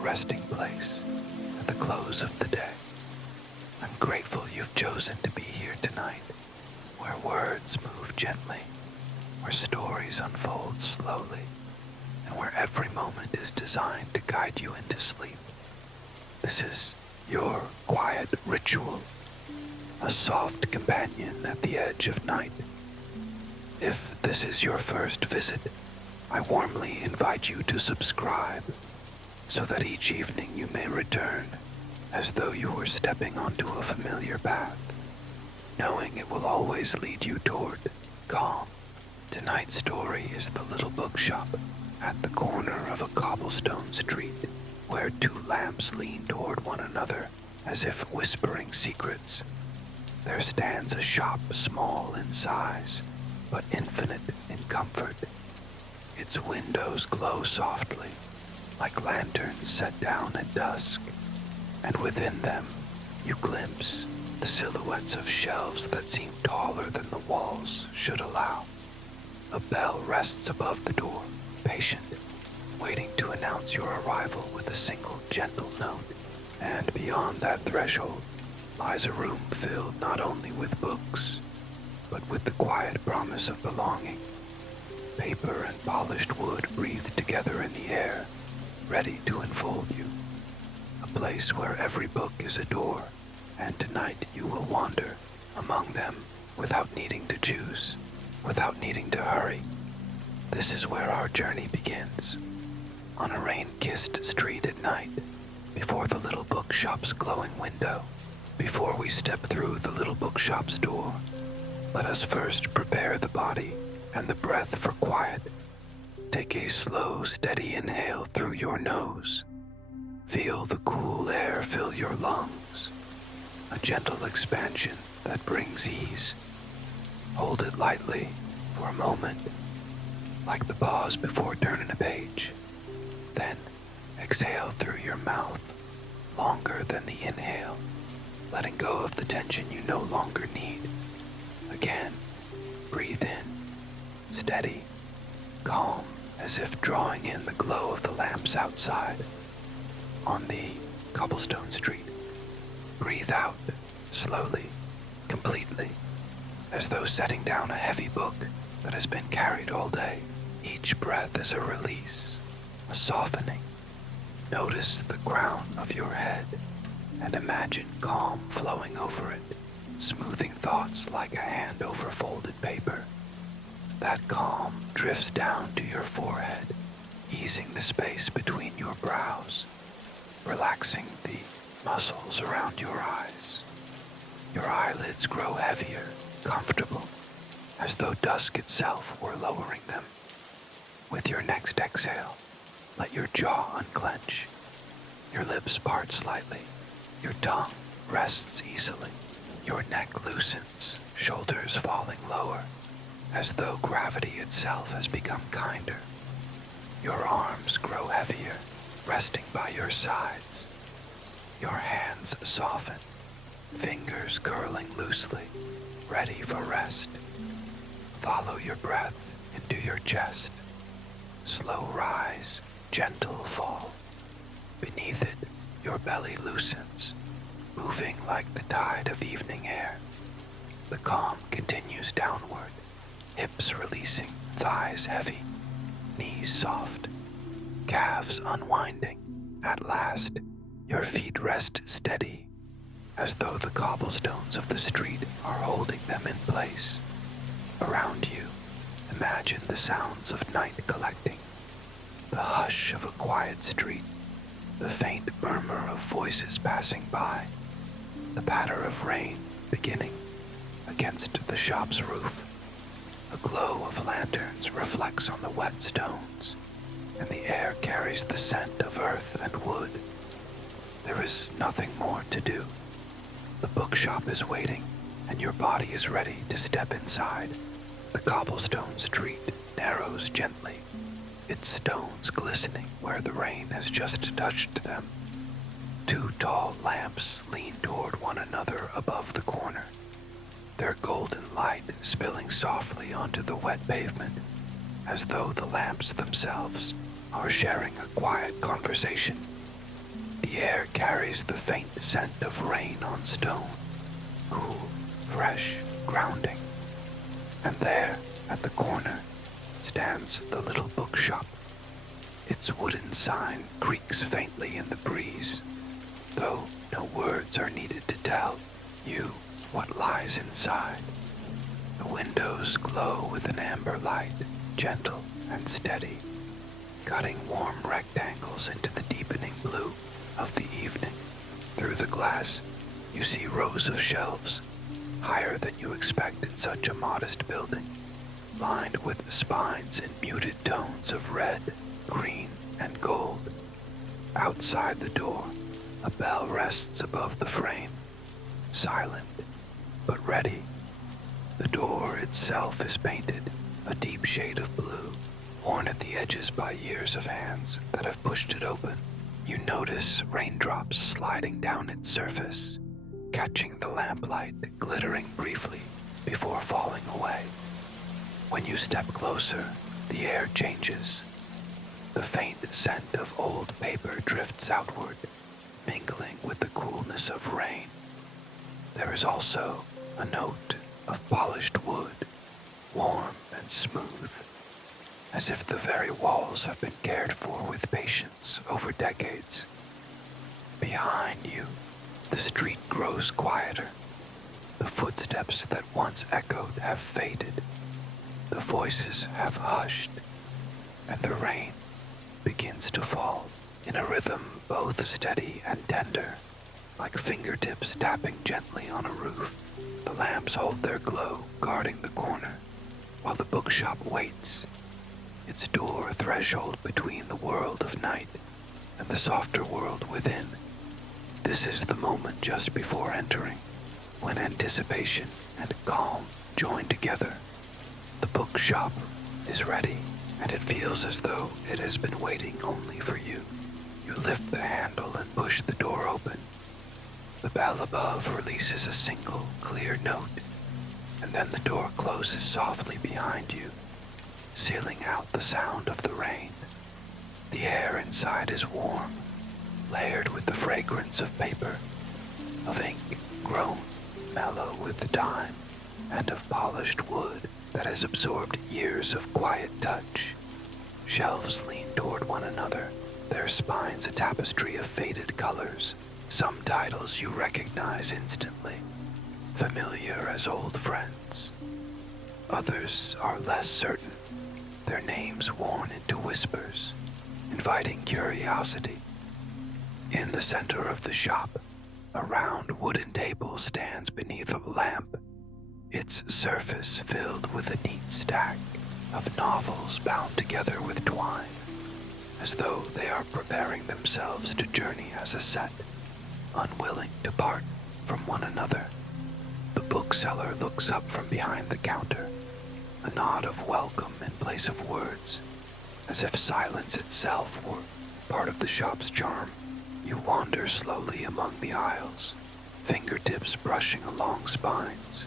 resting place at the close of the day. I'm grateful you've chosen to be here tonight, where words move gently, where stories unfold slowly, and where every moment is designed to guide you into sleep. This is your quiet ritual, a soft companion at the edge of night. If this is your first visit, I warmly invite you to subscribe so that each evening you may return as though you were stepping onto a familiar path, knowing it will always lead you toward calm. Tonight's story is the Little Bookshop at the corner of a cobblestone street where two lamps lean toward one another as if whispering secrets. There stands a shop small in size, but infinite in comfort. Its windows glow softly, like lanterns set down at dusk, and within them you glimpse the silhouettes of shelves that seem taller than the walls should allow. A bell rests above the door, patient, waiting to announce your arrival with a single gentle note, and beyond that threshold lies a room filled not only with books, but with the quiet promise of belonging. Paper and polished wood breathe together in the air, ready to enfold you. A place where every book is a door, and tonight you will wander among them without needing to choose, without needing to hurry. This is where our journey begins, on a rain-kissed street at night, before the Little Bookshop's glowing window. Before we step through the Little Bookshop's door, let us first prepare the body and the breath for quiet. Take a slow, steady inhale through your nose. Feel the cool air fill your lungs, a gentle expansion that brings ease. Hold it lightly for a moment, like the pause before turning a page. Then exhale through your mouth, longer than the inhale, letting go of the tension you no longer need. Again, breathe in, steady, calm, as if drawing in the glow of the lamps outside on the cobblestone street. Breathe out, slowly, completely, as though setting down a heavy book that has been carried all day. Each breath is a release, a softening. Notice the crown of your head and imagine calm flowing over it, smoothing thoughts like a hand over folded paper. That calm drifts down to your forehead, easing the space between your brows, relaxing the muscles around your eyes. Your eyelids grow heavier, comfortable, as though dusk itself were lowering them. With your next exhale, let your jaw unclench. Your lips part slightly. Your tongue rests easily. Your neck loosens, shoulders falling lower, as though gravity itself has become kinder. Your arms grow heavier, resting by your sides. Your hands soften, fingers curling loosely, ready for rest. Follow your breath into your chest. Slow rise, gentle fall. Beneath it, your belly loosens, moving like the tide of evening air. The calm continues downward, hips releasing, thighs heavy, knees soft, calves unwinding. At last, your feet rest steady, as though the cobblestones of the street are holding them in place. Around you, imagine the sounds of night collecting, the hush of a quiet street, the faint murmur of voices passing by, the patter of rain beginning against the shop's roof. A glow of lanterns reflects on the wet stones, and the air carries the scent of earth and wood. There is nothing more to do. The bookshop is waiting, and your body is ready to step inside. The cobblestone street narrows gently, its stones glistening where the rain has just touched them. Two tall lamps lean toward one another above the corner, their golden light spilling softly onto the wet pavement, as though the lamps themselves are sharing a quiet conversation. The air carries the faint scent of rain on stone, cool, fresh, grounding. And there, at the corner, stands the Little Bookshop. Its wooden sign creaks faintly in the breeze, though no words are needed to tell you what lies inside. The windows glow with an amber light, gentle and steady, cutting warm rectangles into the deepening blue of the evening. Through the glass, you see rows of shelves, higher than you expect in such a modest building, lined with spines in muted tones of red, green, and gold. Outside the door, a bell rests above the frame, silent but ready. The door itself is painted a deep shade of blue, worn at the edges by years of hands that have pushed it open. You notice raindrops sliding down its surface, catching the lamplight, glittering briefly before falling away. When you step closer, the air changes. The faint scent of old paper drifts outward, mingling with the coolness of rain. There is also a note of polished wood, warm and smooth, as if the very walls have been cared for with patience over decades. Behind you, the street grows quieter. The footsteps that once echoed have faded. The voices have hushed, and the rain begins to fall in a rhythm both steady and tender, like fingertips tapping gently on a roof. The lamps hold their glow, guarding the corner, while the bookshop waits, its door threshold between the world of night and the softer world within. This is the moment just before entering, when anticipation and calm join together. The bookshop is ready, and it feels as though it has been waiting only for you. You lift the handle and push the door open. The bell above releases a single, clear note, and then the door closes softly behind you, sealing out the sound of the rain. The air inside is warm, layered with the fragrance of paper, of ink grown mellow with time, and of polished wood that has absorbed years of quiet touch. Shelves lean toward one another, their spines a tapestry of faded colors. Some titles you recognize instantly, familiar as old friends. Others are less certain, their names worn into whispers, inviting curiosity. In the center of the shop, a round wooden table stands beneath a lamp, its surface filled with a neat stack of novels bound together with twine, as though they are preparing themselves to journey as a set, unwilling to part from one another. The bookseller looks up from behind the counter, a nod of welcome in place of words, as if silence itself were part of the shop's charm. You wander slowly among the aisles, fingertips brushing along spines,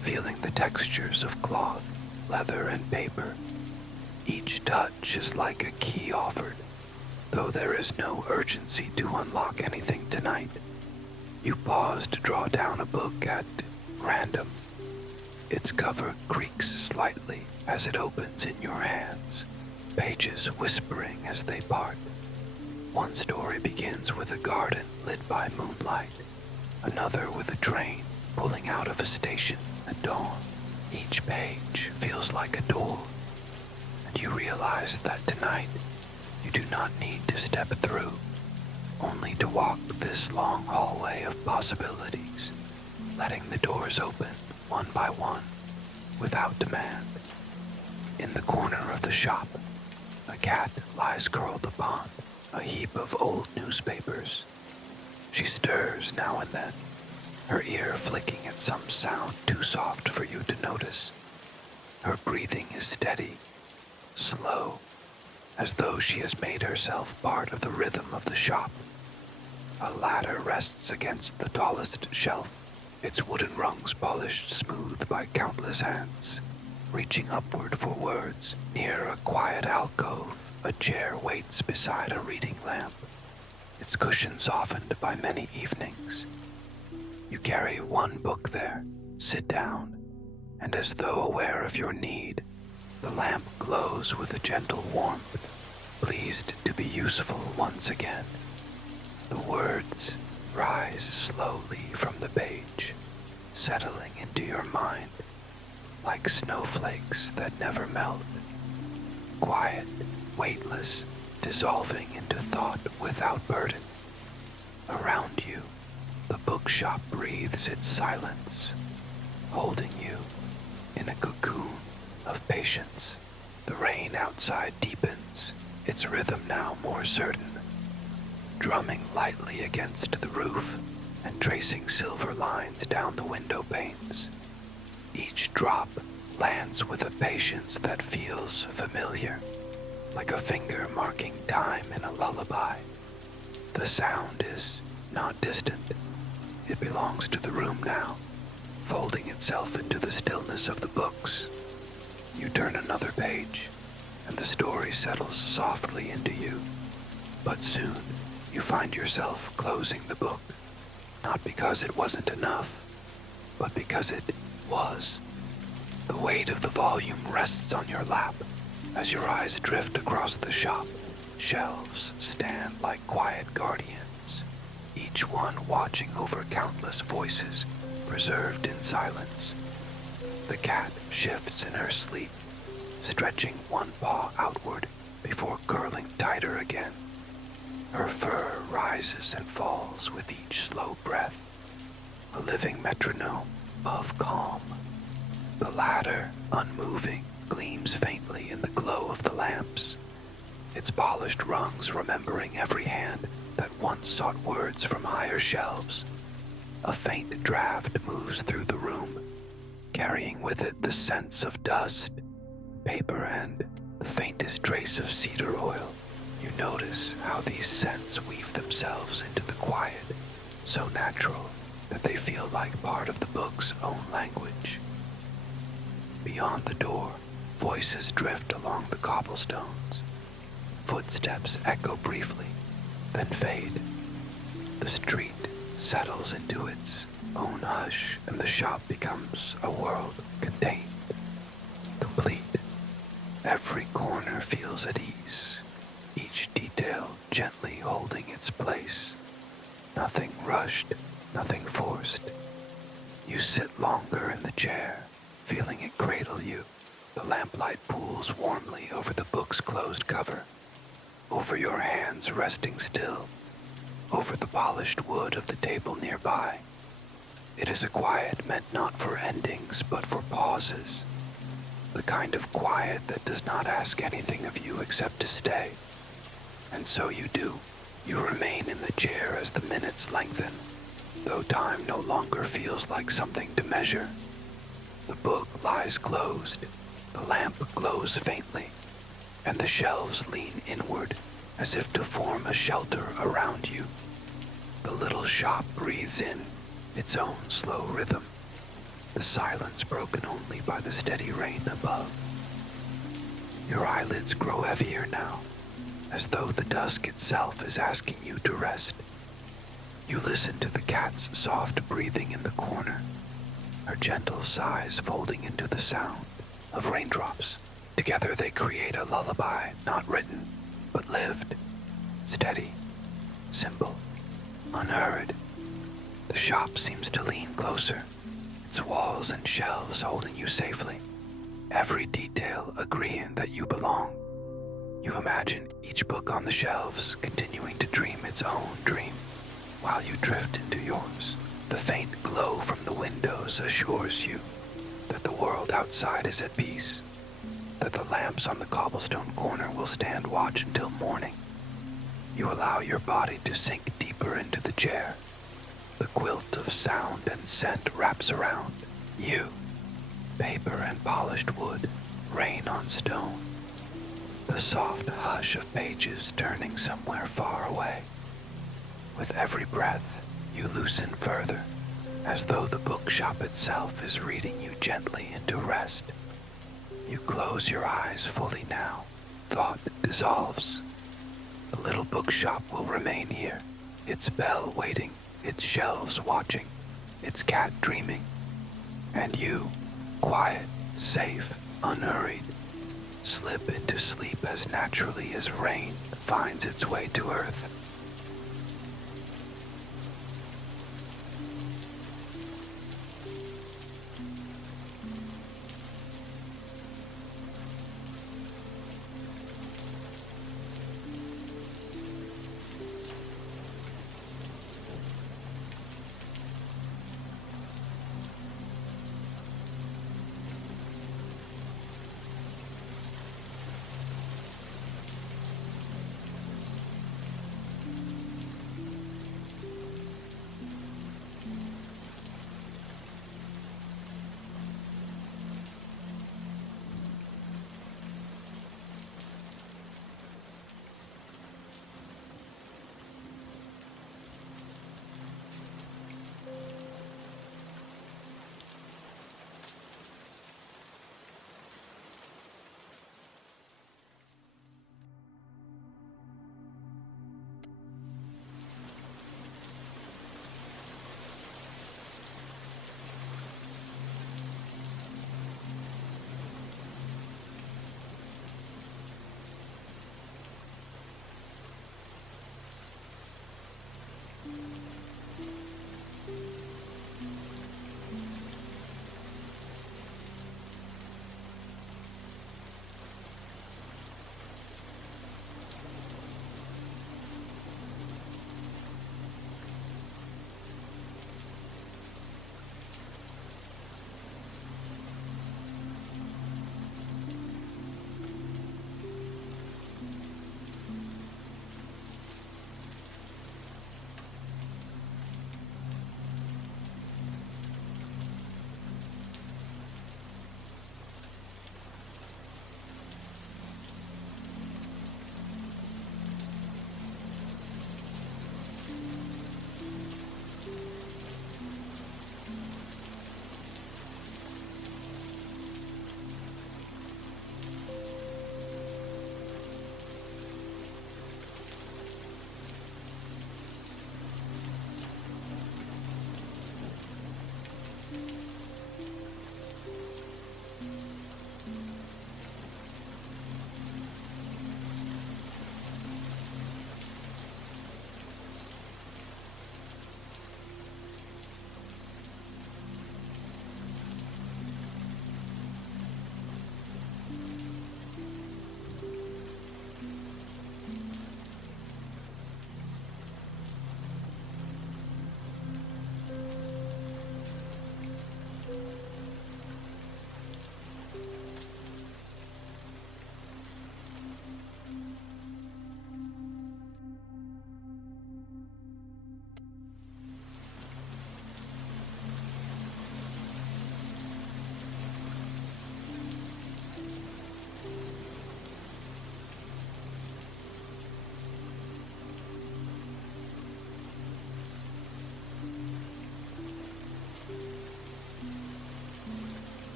feeling the textures of cloth, leather, and paper. Each touch is like a key offered, though there is no urgency to unlock anything tonight. You pause to draw down a book at random. Its cover creaks slightly as it opens in your hands, pages whispering as they part. One story begins with a garden lit by moonlight, another with a train pulling out of a station at dawn. Each page feels like a door, and you realize that tonight you do not need to step through, only to walk this long hallway of possibilities, letting the doors open one by one, without demand. In the corner of the shop, a cat lies curled upon a heap of old newspapers. She stirs now and then, her ear flicking at some sound too soft for you to notice. Her breathing is steady, slow, as though she has made herself part of the rhythm of the shop. A ladder rests against the tallest shelf, its wooden rungs polished smooth by countless hands. Reaching upward for words, near a quiet alcove, a chair waits beside a reading lamp. its cushion softened by many evenings. You carry one book there, sit down, and as though aware of your need, the lamp glows with a gentle warmth, pleased to be useful once again. The words rise slowly from the page, settling into your mind like snowflakes that never melt. Quiet, weightless, dissolving into thought without burden. Around you, the bookshop breathes its silence, holding you in a cocoon of patience. The rain outside deepens, its rhythm now more certain, drumming lightly against the roof and tracing silver lines down the window panes. Each drop lands with a patience that feels familiar, like a finger marking time in a lullaby. The sound is not distant. It belongs to the room now, folding itself into the stillness of the books. You turn another page, and the story settles softly into you. But soon, you find yourself closing the book, not because it wasn't enough, but because it was. The weight of the volume rests on your lap as your eyes drift across the shop. Shelves stand like quiet guardians, each one watching over countless voices preserved in silence. The cat shifts in her sleep, stretching one paw outward before curling tighter again. Her fur rises and falls with each slow breath, a living metronome of calm. The ladder, unmoving, gleams faintly in the glow of the lamps, its polished rungs remembering every hand that once sought words from higher shelves. A faint draft moves through the room, carrying with it the scents of dust, paper, and the faintest trace of cedar oil. You notice how these scents weave themselves into the quiet, so natural that they feel like part of the book's own language. Beyond the door, voices drift along the cobblestones. Footsteps echo briefly, then fade. The street settles into its own hush, and the shop becomes a world contained, complete. Every corner feels at ease, each detail gently holding its place. Nothing rushed, nothing forced. You sit longer in the chair, feeling it cradle you. The lamplight pools warmly over the book's closed cover, over your hands resting still, over the polished wood of the table nearby. It is a quiet meant not for endings, but for pauses. The kind of quiet that does not ask anything of you except to stay. And so you do. You remain in the chair as the minutes lengthen, though time no longer feels like something to measure. The book lies closed, the lamp glows faintly, and the shelves lean inward as if to form a shelter around you. The little shop breathes in its own slow rhythm, the silence broken only by the steady rain above. Your eyelids grow heavier now, as though the dusk itself is asking you to rest. You listen to the cat's soft breathing in the corner, her gentle sighs folding into the sound of raindrops. Together they create a lullaby not written, but lived, steady, simple, unhurried. The shop seems to lean closer, its walls and shelves holding you safely, every detail agreeing that you belong. You imagine each book on the shelves continuing to dream its own dream, while you drift into yours. The faint glow from the windows assures you that the world outside is at peace, that the lamps on the cobblestone corner will stand watch until morning. You allow your body to sink deeper into the chair. The quilt of sound and scent wraps around you. Paper and polished wood, rain on stone. The soft hush of pages turning somewhere far away. With every breath, you loosen further, as though the bookshop itself is reading you gently into rest. You close your eyes fully now. Thought dissolves. The little bookshop will remain here, its bell waiting, its shelves watching, its cat dreaming, and you, quiet, safe, unhurried, slip into sleep as naturally as rain finds its way to earth.